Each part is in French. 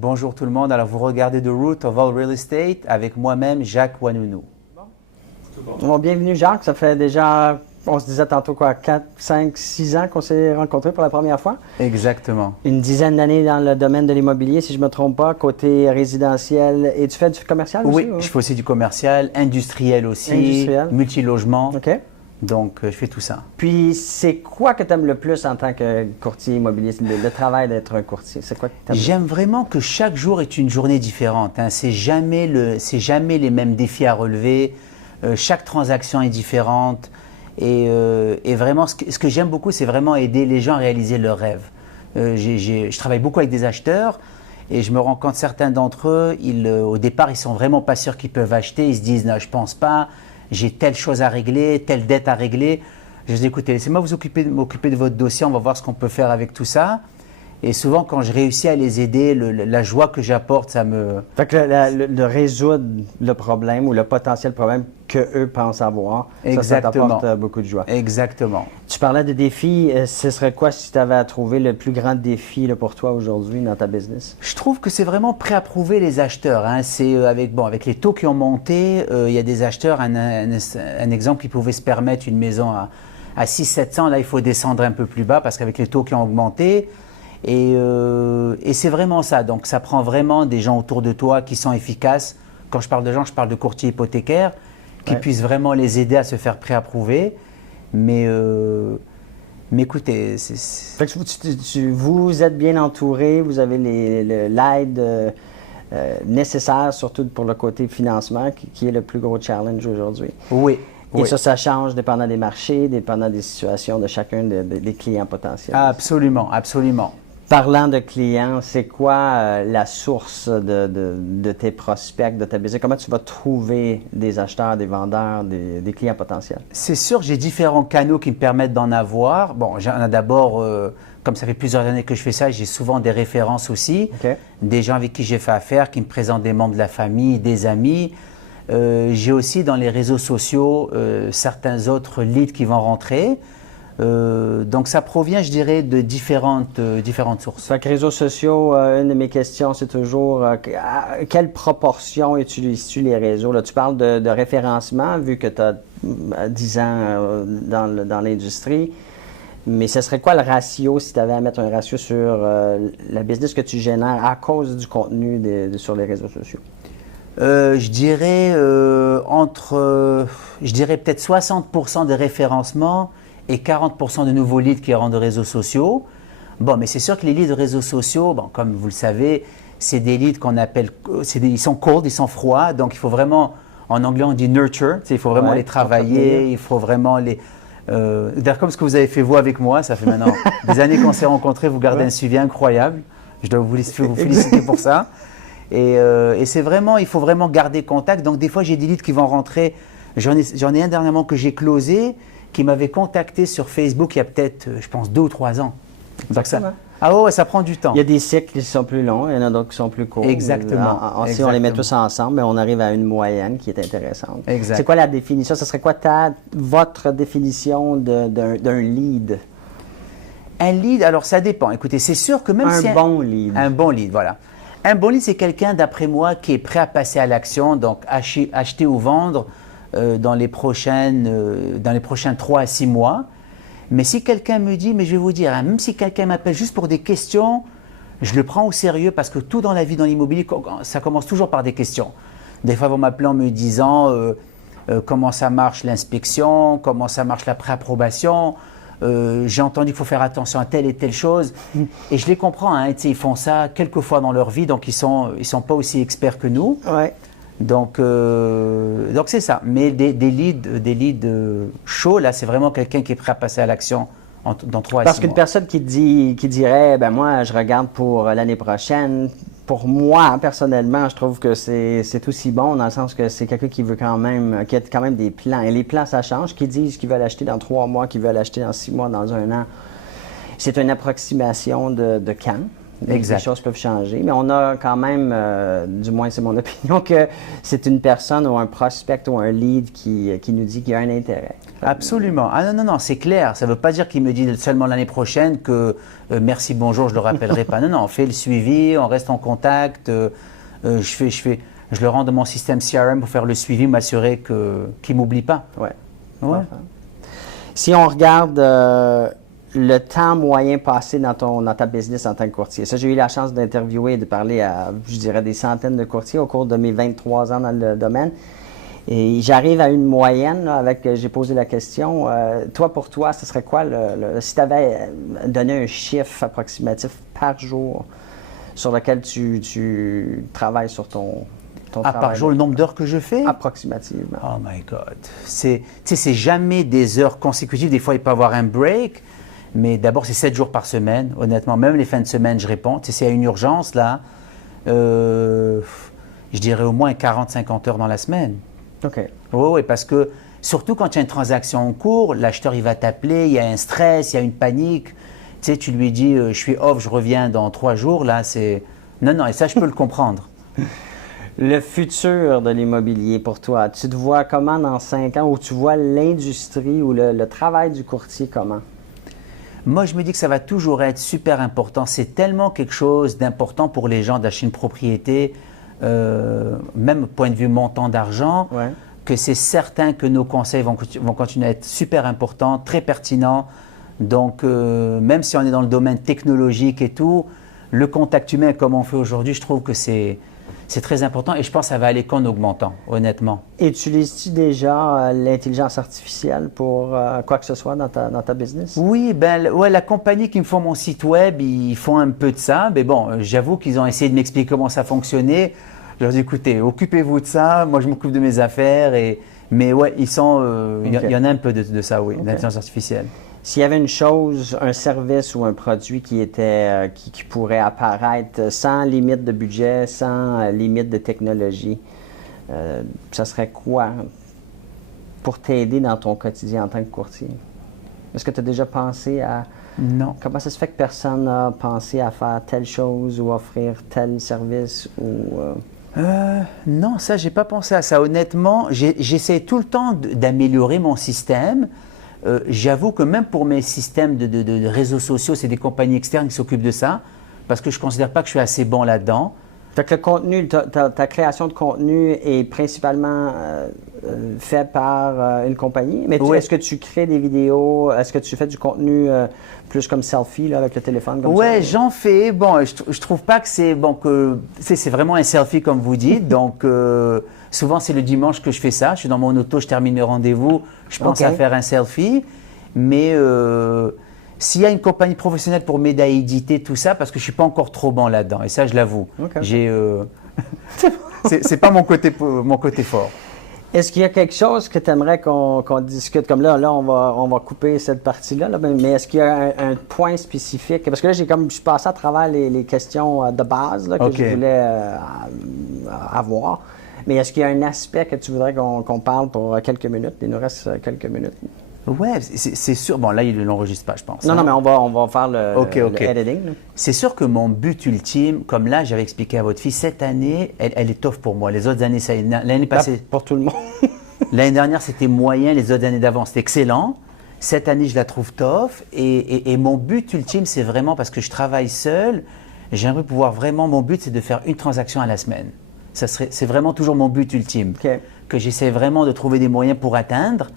Bonjour tout le monde. Alors vous regardez The Root of All Real Estate avec moi-même, Jacques Ouanounous. Bon, bienvenue Jacques, ça fait déjà, on se disait tantôt quoi, 4, 5, 6 ans qu'on s'est rencontrés pour la première fois. Exactement. Une dizaine d'années dans le domaine de l'immobilier, si je ne me trompe pas, côté résidentiel. Et tu fais du commercial aussi? Oui, je fais aussi du commercial, industriel aussi, multilogement. OK. Donc, je fais tout ça. Puis, c'est quoi que tu aimes le plus en tant que courtier immobilier, le travail d'être un courtier? C'est quoi que tu aimes? J'aime vraiment que chaque jour est une journée différente. Hein. C'est jamais les mêmes défis à relever. Chaque transaction est différente. Et vraiment, ce que j'aime beaucoup, c'est vraiment aider les gens à réaliser leurs rêves. Je travaille beaucoup avec des acheteurs et je me rends compte que certains d'entre eux, au départ, ils sont vraiment pas sûrs qu'ils peuvent acheter. Ils se disent, non, je pense pas. J'ai telle chose à régler, telle dette à régler. Je dis, écoutez, laissez-moi m'occuper de votre dossier, on va voir ce qu'on peut faire avec tout ça. Et souvent, quand je réussis à les aider, la joie que j'apporte, ça me... Fait que de résoudre le problème ou le potentiel problème qu'eux pensent avoir, ça t'apporte beaucoup de joie. Exactement. Tu parlais de défis. Ce serait quoi si tu avais à trouver le plus grand défi là, pour toi aujourd'hui dans ta business? Je trouve que c'est vraiment préapprouver les acheteurs. Hein. C'est avec les taux qui ont monté, il y a des acheteurs, un exemple, ils pouvaient se permettre une maison à 600-700. Là, il faut descendre un peu plus bas parce qu'avec les taux qui ont augmenté, et c'est vraiment ça. Donc, ça prend vraiment des gens autour de toi qui sont efficaces. Quand je parle de gens, je parle de courtiers hypothécaires qui puissent vraiment les aider à se faire préapprouver. Mais écoutez, fait que vous êtes bien entouré, vous avez l'aide nécessaire, surtout pour le côté financement, qui est le plus gros challenge aujourd'hui. Oui. Et ça change dépendant des marchés, dépendant des situations de chacun des clients potentiels. Absolument, absolument. Parlant de clients, c'est quoi la source de tes prospects, de ta business? Comment tu vas trouver des acheteurs, des vendeurs, des clients potentiels? C'est sûr, j'ai différents canaux qui me permettent d'en avoir. Bon, j'en ai d'abord, comme ça fait plusieurs années que je fais ça, j'ai souvent des références aussi. Okay. Des gens avec qui j'ai fait affaire, qui me présentent des membres de la famille, des amis. J'ai aussi dans les réseaux sociaux certains autres leads qui vont rentrer. Donc ça provient, je dirais, de différentes sources. Fait que réseaux sociaux, une de mes questions, c'est toujours quelle proportion utilises-tu les réseaux? Là, tu parles de référencement, vu que tu as 10 ans dans l'industrie. Mais ce serait quoi le ratio, si tu avais à mettre un ratio sur la business que tu génères à cause du contenu sur les réseaux sociaux? Je dirais peut-être 60% de référencement et 40% de nouveaux leads qui rentrent de réseaux sociaux. Bon, mais c'est sûr que les leads de réseaux sociaux, bon, comme vous le savez, c'est des leads qu'on appelle, ils sont cold, ils sont froids, donc il faut vraiment, en anglais on dit nurture, il faut vraiment les travailler, il faut vraiment les... D'ailleurs, comme ce que vous avez fait vous avec moi, ça fait maintenant des années qu'on s'est rencontrés, vous gardez un suivi incroyable, je dois vous féliciter pour ça. Et c'est vraiment, il faut vraiment garder contact. Donc des fois, j'ai des leads qui vont rentrer. J'en ai un dernièrement que j'ai closé, qui m'avait contacté sur Facebook il y a peut-être, je pense, 2 ou 3 ans. Donc ça prend du temps. Il y a des cycles qui sont plus longs, il y en a d'autres qui sont plus courts. Exactement. Si on les met tous ensemble, mais on arrive à une moyenne qui est intéressante. Exact. C'est quoi la définition? Ce serait quoi votre définition d'un lead? Un lead, alors ça dépend. Écoutez, c'est sûr que même un bon lead. Un bon lead, voilà. Un bon lead, c'est quelqu'un, d'après moi, qui est prêt à passer à l'action, donc acheter ou vendre dans les prochains 3 à 6 mois. Mais si quelqu'un me dit, mais je vais vous dire, hein, même si quelqu'un m'appelle juste pour des questions, je le prends au sérieux parce que tout dans la vie, dans l'immobilier, ça commence toujours par des questions. Des fois, ils vont m'appeler en me disant comment ça marche l'inspection, comment ça marche la préapprobation. J'ai entendu qu'il faut faire attention à telle et telle chose. Et je les comprends, hein, ils font ça quelques fois dans leur vie, donc ils sont pas aussi experts que nous. Ouais. Donc c'est ça. Mais des leads chauds, là, c'est vraiment quelqu'un qui est prêt à passer à l'action dans 3 à 6 mois. Parce qu'une personne qui dirait, ben moi, je regarde pour l'année prochaine. Pour moi, personnellement, je trouve que c'est aussi bon dans le sens que c'est quelqu'un qui a quand même des plans. Et les plans, ça change. Qui disent qu'ils veulent acheter dans 3 mois, qu'ils veulent acheter dans 6 mois, dans 1 an. C'est une approximation de quand. Les choses peuvent changer. Mais on a quand même, du moins c'est mon opinion, que c'est une personne ou un prospect ou un lead qui nous dit qu'il y a un intérêt. Absolument. Ah non, c'est clair. Ça ne veut pas dire qu'il me dit seulement l'année prochaine que merci, bonjour, je ne le rappellerai pas. Non, on fait le suivi, on reste en contact. Je le rends dans mon système CRM pour faire le suivi, m'assurer qu'il ne m'oublie pas. Ouais. Ouais. Si on regarde le temps moyen passé dans ta business en tant que courtier, ça, j'ai eu la chance d'interviewer et de parler à, je dirais, des centaines de courtiers au cours de mes 23 ans dans le domaine. Et j'arrive à une moyenne, là, j'ai posé la question, pour toi, ce serait quoi, si tu avais donné un chiffre approximatif par jour sur lequel tu travailles sur ton travail? Par jour, le nombre d'heures que je fais? Approximativement. Oh my God. C'est jamais des heures consécutives. Des fois, il peut y avoir un break. Mais d'abord, c'est 7 jours par semaine. Honnêtement, même les fins de semaine, je réponds. S'il y a une urgence, là, je dirais au moins 40-50 heures dans la semaine. OK. Oui, parce que surtout quand il y a une transaction en cours, l'acheteur, il va t'appeler, il y a un stress, il y a une panique. Tu sais, tu lui dis, je suis off, je reviens dans 3 jours. Là, c'est... Non, et ça, je peux le comprendre. Le futur de l'immobilier pour toi, tu te vois comment dans 5 ans, ou tu vois l'industrie ou le travail du courtier comment? Moi, je me dis que ça va toujours être super important. C'est tellement quelque chose d'important pour les gens d'acheter une propriété, même au point de vue montant d'argent, ouais, que c'est certain que nos conseils vont continuer à être super importants, très pertinents. Donc, même si on est dans le domaine technologique et tout, le contact humain comme on fait aujourd'hui, je trouve que c'est très important et je pense que ça va aller qu'en augmentant, honnêtement. Utilises-tu déjà l'intelligence artificielle pour quoi que ce soit dans ta business? Oui, la compagnie qui me font mon site web, ils font un peu de ça. Mais bon, j'avoue qu'ils ont essayé de m'expliquer comment ça fonctionnait. Je leur dis, écoutez, occupez-vous de ça, moi je m'occupe de mes affaires. Mais ouais, il y en a un peu de ça, oui, l'intelligence artificielle. S'il y avait une chose, un service ou un produit qui pourrait apparaître sans limite de budget, sans limite de technologie, ça serait quoi pour t'aider dans ton quotidien en tant que courtier? Est-ce que tu as déjà pensé à... Non. Comment ça se fait que personne n'a pensé à faire telle chose ou offrir tel service Non, ça, j'ai pas pensé à ça. Honnêtement, j'essaie tout le temps d'améliorer mon système. J'avoue que même pour mes systèmes de réseaux sociaux, c'est des compagnies externes qui s'occupent de ça, parce que je ne considère pas que je suis assez bon là-dedans. Fait que le contenu, ta création de contenu est principalement fait par une compagnie. Mais oui. Est-ce que tu crées des vidéos? Est-ce que tu fais du contenu plus comme selfie là, avec le téléphone? Oui, j'en fais. Bon, je trouve pas que c'est bon c'est vraiment un selfie comme vous dites. Donc souvent c'est le dimanche que je fais ça. Je suis dans mon auto, je termine mes rendez-vous, je pense à faire un selfie. Mais s'il y a une compagnie professionnelle pour m'aider à éditer tout ça, parce que je ne suis pas encore trop bon là-dedans, et ça, je l'avoue. C'est pas mon côté fort. Est-ce qu'il y a quelque chose que tu aimerais qu'on discute? Comme là, on va couper cette partie-là, mais est-ce qu'il y a un point spécifique? Parce que là, je suis passé à travers les questions de base là, que je voulais avoir. Mais est-ce qu'il y a un aspect que tu voudrais qu'on parle pour quelques minutes? Il nous reste quelques minutes. Oui, c'est sûr. Bon, là, il ne l'enregistre pas, je pense. Non, mais on va faire le editing. C'est sûr que mon but ultime, comme là, j'avais expliqué à votre fille, cette année, elle est tough pour moi. Les autres années, l'année passée... Pour tout le monde. L'année dernière, c'était moyen. Les autres années d'avant, c'était excellent. Cette année, je la trouve tough. Et mon but ultime, c'est vraiment parce que je travaille seul. J'aimerais pouvoir vraiment... Mon but, c'est de faire une transaction à la semaine. C'est vraiment toujours mon but ultime. Que j'essaie vraiment de trouver des moyens pour atteindre.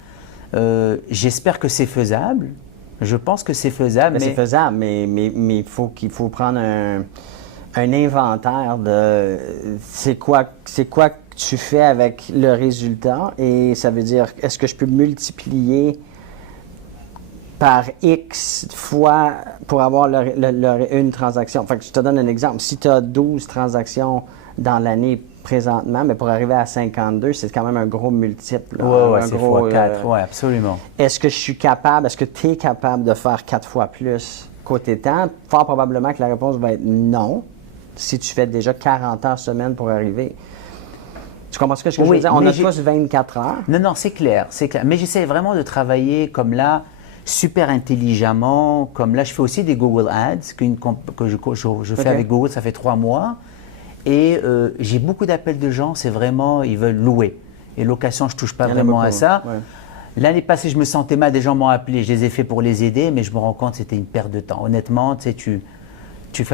J'espère que c'est faisable. Je pense que c'est faisable. C'est faisable, mais il faut prendre un inventaire de c'est quoi que tu fais avec le résultat et ça veut dire est-ce que je peux multiplier par X fois pour avoir une transaction. Fait que je te donne un exemple. Si tu as 12 transactions dans l'année présentement, mais pour arriver à 52, c'est quand même un gros multiple. Oui, c'est x4. Oui, absolument. Est-ce que tu es capable de faire 4 fois plus côté temps? Fort probablement que la réponse va être non, si tu fais déjà 40 heures semaine pour arriver. Tu comprends ce que je veux dire? On a tous 24 heures. Non, c'est clair. Mais j'essaie vraiment de travailler comme là. super intelligemment. Comme là, je fais aussi des Google Ads je fais avec Google, ça fait 3 mois. Et j'ai beaucoup d'appels de gens, c'est vraiment, ils veulent louer. Et location, je ne touche pas vraiment à ça. Ouais. L'année passée, je me sentais mal, des gens m'ont appelé, je les ai fait pour les aider, mais je me rends compte que c'était une perte de temps. Honnêtement, tu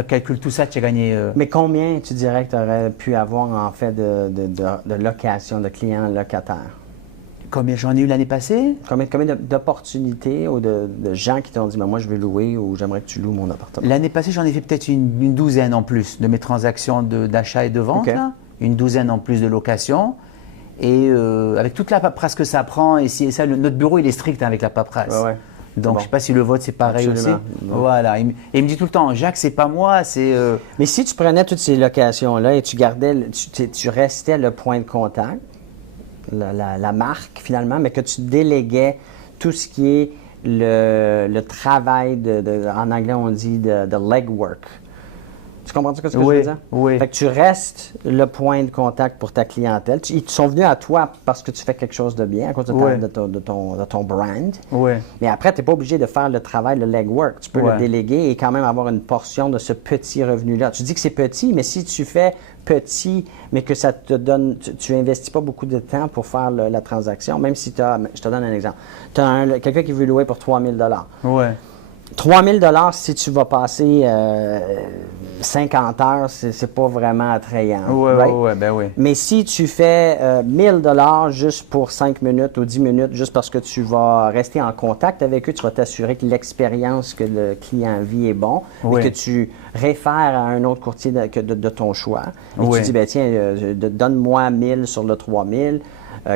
calcules tout ça, tu as gagné. Mais combien tu dirais que tu aurais pu avoir en fait de location, de clients locataires? Combien j'en ai eu l'année passée? Combien d'opportunités ou de gens qui t'ont dit moi je veux louer ou j'aimerais que tu loues mon appartement? L'année passée, j'en ai fait peut-être une douzaine en plus de mes transactions d'achat et de vente. Là. Une douzaine en plus de location. Et avec toute la paperasse que ça prend, et ça, notre bureau il est strict avec la paperasse. Ouais. Donc je ne sais pas si le vote c'est pareil aussi. Voilà. Et il me dit tout le temps, Jacques, c'est pas moi, c'est. Mais si tu prenais toutes ces locations-là et tu gardais, tu restais le point de contact, la marque finalement, mais que tu déléguais tout ce qui est le travail, en anglais on dit de legwork. Tu comprends ce que je veux dire? Oui. Fait que tu restes le point de contact pour ta clientèle. Ils sont venus à toi parce que tu fais quelque chose de bien à cause de ton brand. Oui. Mais après, tu n'es pas obligé de faire le travail, le legwork. Tu peux le déléguer et quand même avoir une portion de ce petit revenu-là. Tu dis que c'est petit, mais si tu fais petit, mais que ça te donne, tu investis pas beaucoup de temps pour faire la transaction, même si tu as, je te donne un exemple, tu as quelqu'un qui veut louer pour 3 000 $. Oui. 3 000 $, si tu vas passer 50 heures, c'est pas vraiment attrayant. Oui, ben oui. Mais si tu fais 1 000 $ juste pour 5 minutes ou 10 minutes, juste parce que tu vas rester en contact avec eux, tu vas t'assurer que l'expérience que le client vit est bon, et que tu réfères à un autre courtier de ton choix. Et tu dis, ben tiens, donne-moi 1 000 sur le 3 000.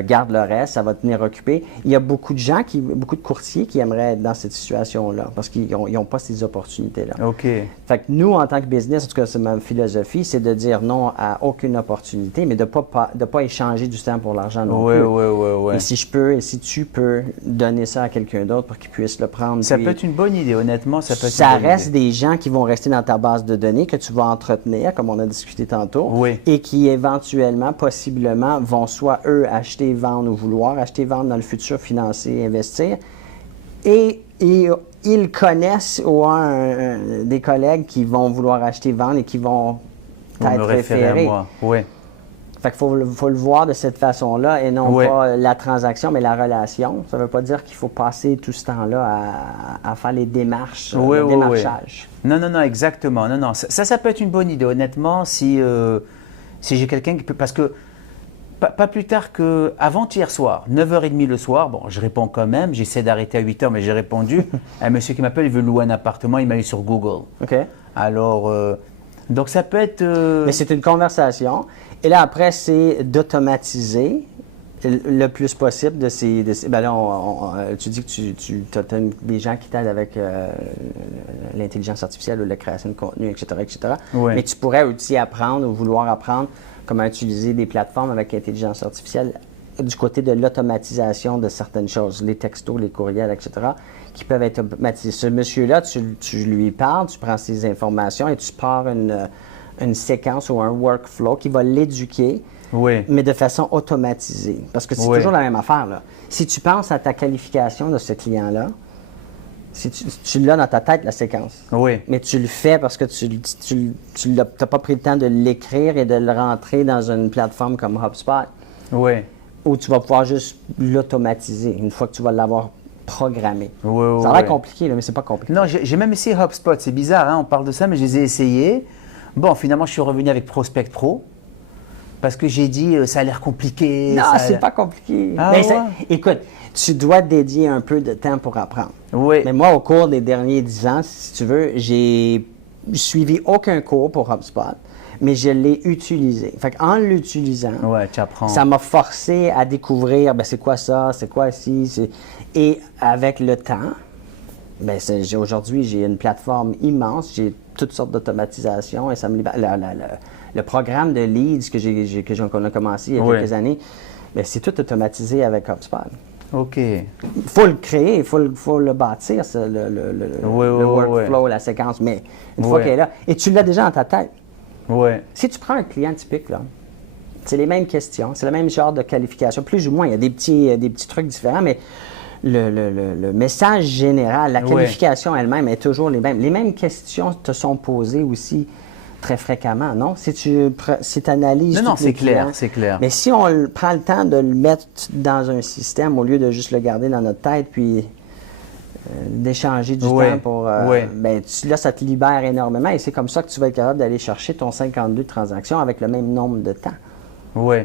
Garde le reste, ça va te tenir occupé. Il y a beaucoup de gens, beaucoup de courtiers qui aimeraient être dans cette situation-là parce qu'ils n'ont pas ces opportunités-là. OK. Fait que nous, en tant que business, en tout cas, c'est ma philosophie, c'est de dire non à aucune opportunité, mais de pas échanger du temps pour l'argent non plus. Oui. Et si je peux, et si tu peux donner ça à quelqu'un d'autre pour qu'il puisse le prendre. Ça peut être une bonne idée, honnêtement, ça peut être ça une bonne reste idée. des gens qui vont rester dans ta base de données que tu vas entretenir, comme on a discuté tantôt, et qui éventuellement, possiblement, vont soit eux acheter, vendre ou vouloir acheter, vendre dans le futur, financer, investir. Et ils connaissent ou ont des collègues qui vont vouloir acheter, vendre et qui vont être référés. Oui. Fait qu'il faut le voir de cette façon-là et non pas la transaction, mais la relation. Ça ne veut pas dire qu'il faut passer tout ce temps-là à faire les démarches, le démarchage. Non, exactement. Non, ça peut être une bonne idée, honnêtement, si j'ai quelqu'un qui peut... Parce que pas plus tard qu'avant-hier soir, 9h30 le soir, bon, je réponds quand même, j'essaie d'arrêter à 8h, mais j'ai répondu à un monsieur qui m'appelle, il veut louer un appartement, il m'a eu sur Google. OK. Alors, donc ça peut être... Mais c'est une conversation. Et là, après, c'est d'automatiser le plus possible de ces... Ben là, tu dis que tu as des gens qui t'aident avec l'intelligence artificielle ou la création de contenu, etc. Oui. Mais tu pourrais aussi apprendre ou vouloir apprendre comment utiliser des plateformes avec l'intelligence artificielle du côté de l'automatisation de certaines choses, les textos, les courriels, etc., qui peuvent être automatisés. Ce monsieur-là, tu lui parles, tu prends ses informations et tu pars une séquence ou un workflow qui va l'éduquer, mais de façon automatisée. Parce que c'est toujours la même affaire, là. Si tu penses à ta qualification de ce client-là, si tu l'as dans ta tête, la séquence. Mais tu le fais parce que tu n'as pas pris le temps de l'écrire et de le rentrer dans une plateforme comme HubSpot. Où tu vas pouvoir juste l'automatiser une fois que tu vas l'avoir programmé. Ça a l'air compliqué, là, mais c'est pas compliqué. Non, j'ai même essayé HubSpot. C'est bizarre, hein, on parle de ça, mais je les ai essayés. Bon, finalement, je suis revenu avec Prospect Pro. Parce que j'ai dit, ça a l'air compliqué. Non, c'est pas compliqué. Ah, mais écoute, tu dois dédier un peu de temps pour apprendre. Mais moi, au cours des derniers 10 ans, si tu veux, j'ai suivi aucun cours pour HubSpot, mais je l'ai utilisé. Fait qu'en l'utilisant, tu apprends. Ça m'a forcé à découvrir, c'est quoi ça, c'est quoi ci. Et avec le temps, aujourd'hui, j'ai une plateforme immense, j'ai toutes sortes d'automatisation et ça me libère. Le programme de leads qu'on a commencé il y a quelques années, c'est tout automatisé avec HubSpot. OK. Il faut le créer, il faut le bâtir, le workflow, la séquence, mais une fois qu'elle est là, et tu l'as déjà dans ta tête. Si tu prends un client typique, là, c'est les mêmes questions, c'est le même genre de qualification, plus ou moins, il y a des petits trucs différents, mais le message général, la Ouais. qualification elle-même est toujours les mêmes. Les mêmes questions te sont posées aussi très fréquemment, non? Si tu analyses Non, tous les c'est clair, clients. c'est clair. Mais si on prend le temps de le mettre dans un système au lieu de juste le garder dans notre tête puis d'échanger du Ouais, temps pour... ouais. ben, là, ça te libère énormément et c'est comme ça que tu vas être capable d'aller chercher ton 52 transactions avec le même nombre de temps. Oui.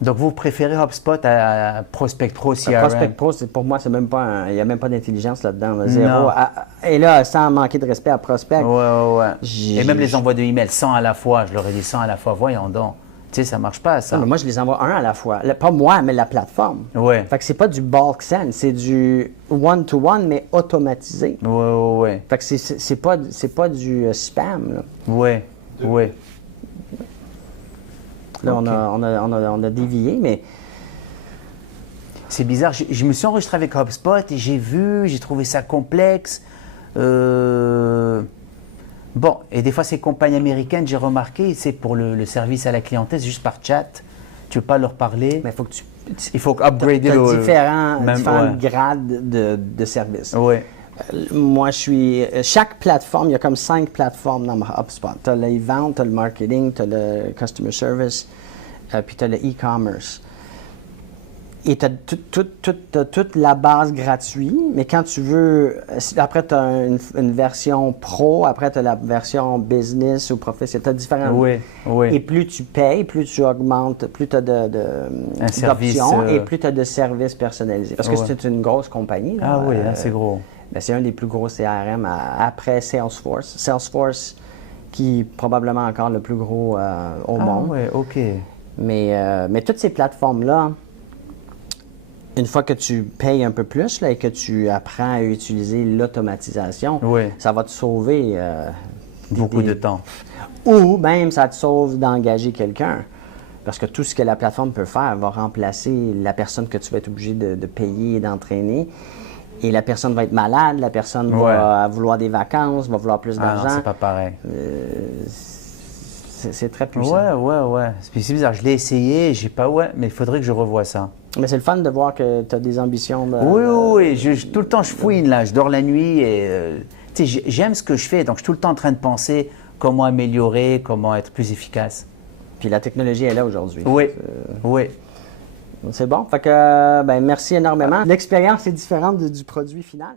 Donc, vous préférez HubSpot à Prospect Pro CRM? Prospect Pro, pour moi, c'est même pas il n'y a même pas d'intelligence là-dedans. Là. Zéro. Non. Et là, sans manquer de respect à Prospect. Ouais. J'ai- Et même les envois de emails, 100 à la fois. Je leur ai dit 100 à la fois. Voyons donc. Tu sais, ça marche pas, ça. Non, mais moi, je les envoie un à la fois. Pas moi, mais la plateforme. Ouais. Fait que c'est pas du bulk send, c'est du one-to-one, mais automatisé. Ouais. Fait que c'est pas du spam. Là. Ouais. Là, Ok. on a dévié, mais C'est bizarre. Je me suis enregistré avec HubSpot et j'ai trouvé ça complexe. Bon, et des fois, ces compagnies américaines, j'ai remarqué, c'est pour le service à la clientèle, c'est juste par chat. Tu ne veux pas leur parler. il faut que tu Il faut upgrader as différents ouais. grades de service. Ouais. Moi, chaque plateforme, il y a comme 5 plateformes dans HubSpot. Tu as les ventes, tu as le marketing, tu as le customer service, puis tu as le e-commerce. Et tu as toute la base gratuite, mais quand tu veux, après tu as une version pro, après tu as la version business ou professionnel, tu as différentes. Oui. Et plus tu payes, plus tu augmentes, plus tu as Un service, d'options et plus tu as de services personnalisés. Parce que Ouais. c'est une grosse compagnie. Là, Ah oui, c'est gros. ben, c'est un des plus gros CRM après Salesforce. Salesforce qui est probablement encore le plus gros au monde. Ah ouais, ok. Mais toutes ces plateformes-là, une fois que tu payes un peu plus là, et que tu apprends à utiliser l'automatisation, Ouais. ça va te sauver Beaucoup de temps. Ou même ça te sauve d'engager quelqu'un. Parce que tout ce que la plateforme peut faire va remplacer la personne que tu vas être obligé de payer et d'entraîner. Et la personne va être malade, la personne va vouloir des vacances, va vouloir plus Ah non, d'argent. c'est pas pareil. C'est très puissant. Ouais. C'est bizarre, je l'ai essayé, j'ai pas, mais il faudrait que je revoie ça. Mais c'est le fun de voir que tu as des ambitions. Oui, tout le temps je fouine là, je dors la nuit et tu sais, j'aime ce que je fais, donc je suis tout le temps en train de penser comment améliorer, comment être plus efficace. Puis la technologie est là aujourd'hui. Oui. C'est bon. Fait que, ben, merci énormément. L'expérience est différente du produit final.